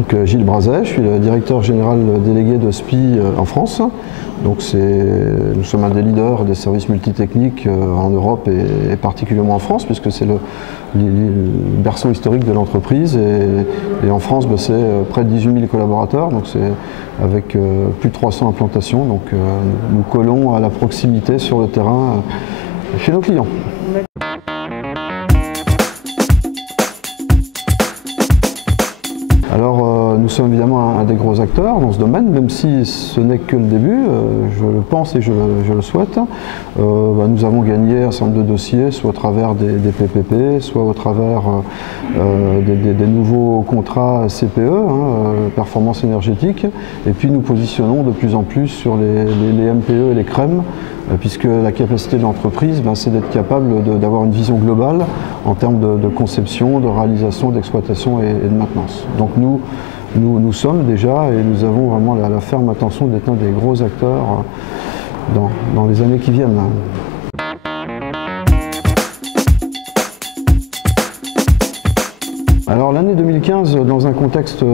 Donc Gilles Brazet, je suis le directeur général délégué de SPI en France. Donc nous sommes un des leaders des services multitechniques en Europe et particulièrement en France, puisque c'est le berceau historique de l'entreprise. Et en France, c'est près de 18 000 collaborateurs, donc c'est avec plus de 300 implantations. Donc nous collons à la proximité sur le terrain chez nos clients. Alors nous sommes évidemment un des gros acteurs dans ce domaine, même si ce n'est que le début, je le pense et je le souhaite. Nous avons gagné un certain nombre de dossiers, soit au travers des PPP, soit au travers des nouveaux contrats CPE, performance énergétique, et puis nous positionnons de plus en plus sur les MPE et les CREM, puisque la capacité de l'entreprise, c'est d'être capable d'avoir une vision globale en termes de conception, de réalisation, d'exploitation et de maintenance. Donc nous sommes déjà, et nous avons vraiment la ferme intention d'être un des gros acteurs dans les années qui viennent. Alors l'année 2015, dans un contexte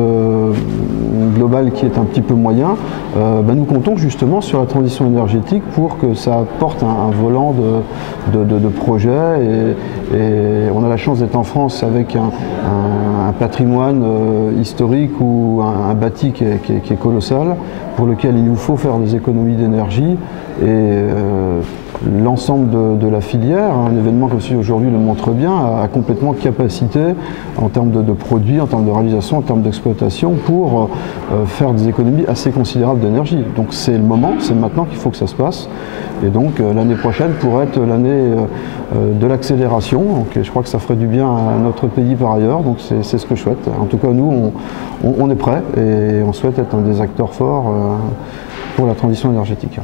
global qui est un petit peu moyen, nous comptons justement sur la transition énergétique pour que ça apporte un volant de projets et on a la chance d'être en France avec un patrimoine historique ou un bâti qui est colossal, pour lequel il nous faut faire des économies d'énergie et l'ensemble de la filière, un événement comme celui aujourd'hui le montre bien, a complètement capacité en termes de produits, en termes de réalisation, en termes d'exploitation pour faire des économies assez considérables d'énergie. Donc c'est le moment, c'est maintenant qu'il faut que ça se passe. Et donc l'année prochaine pourrait être l'année de l'accélération. Donc je crois que ça ferait du bien à notre pays par ailleurs, donc c'est ce que je souhaite. En tout cas nous on est prêts et on souhaite être un des acteurs forts pour la transition énergétique.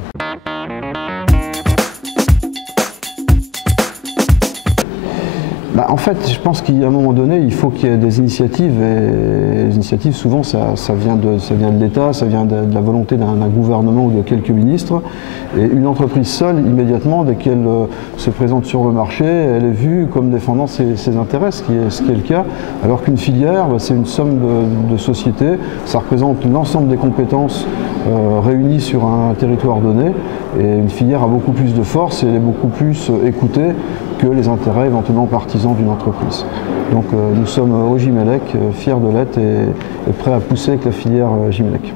En fait, je pense qu'à un moment donné, il faut qu'il y ait des initiatives, et les initiatives, souvent, ça vient de l'État, ça vient de la volonté d'un gouvernement ou de quelques ministres. Et une entreprise seule, immédiatement, dès qu'elle se présente sur le marché, elle est vue comme défendant ses intérêts, ce qui est le cas, alors qu'une filière, c'est une somme de sociétés, ça représente l'ensemble des compétences réunies sur un territoire donné, et une filière a beaucoup plus de force et elle est beaucoup plus écoutée que les intérêts éventuellement partisans d'une entreprise. Donc nous sommes au Gimelec, fiers de l'être et prêts à pousser avec la filière Gimelec.